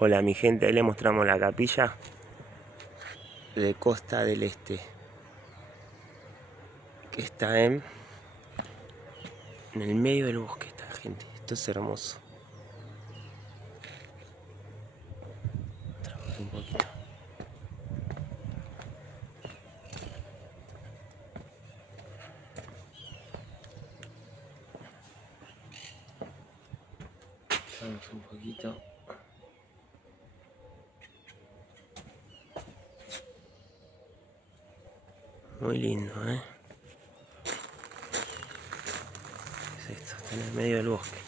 Hola mi gente, ahí le mostramos la capilla de Costa del Este, que está en el medio del bosque, esta gente. Esto es hermoso. Mostramos un poquito. Vamos un poquito. Muy lindo, ¿eh? Es esto, está en el medio del bosque.